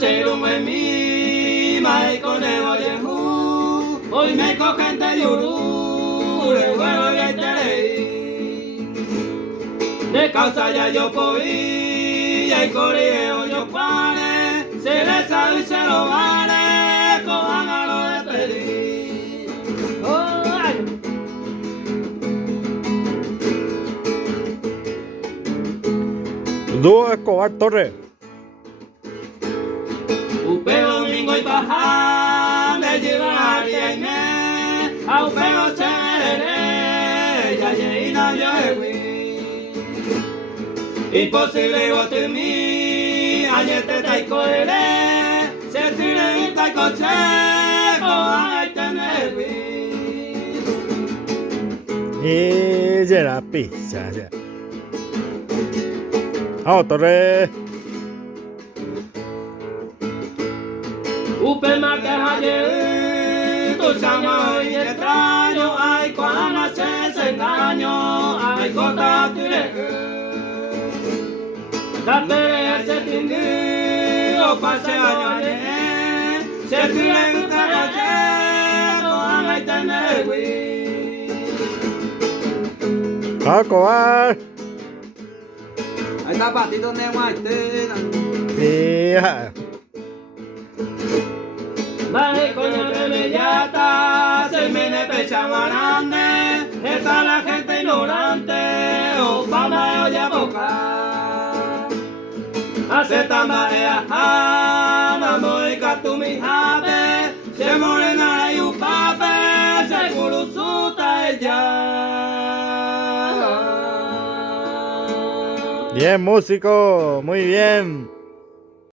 serum en mi, mai conejo yehu, hoy me cogen de yuru, de huevo y terei. De causa ya yo podí, y correo yo pare, se le sabe y se lo vale, cojan a lo de pedir. Dúo Escobar Torres. Upeo domingo y baja, me lleva y me, a upeo seré, ya llena yo imposible gote mi, ayer te taiko ere, se tire y taiko seco, ay te me Y la pizza. Vamos, Torres. Upe marca ayer, tu llama y extraño, ay cuando se engaño, ay cota tire. Capere se tingue, o pase ayer, se tire en caracero, haga y tenegui. Vamos, Escobar. Ahí está patito de guaitena. Fija. Vale, coño de bellata, se me ne pecha marande, está la gente ignorante, o fama o ya boca. Hace tambarea, mamá y catu mi jave, se morena y un pape, se curuzuta ella. Bien, músico. Muy bien.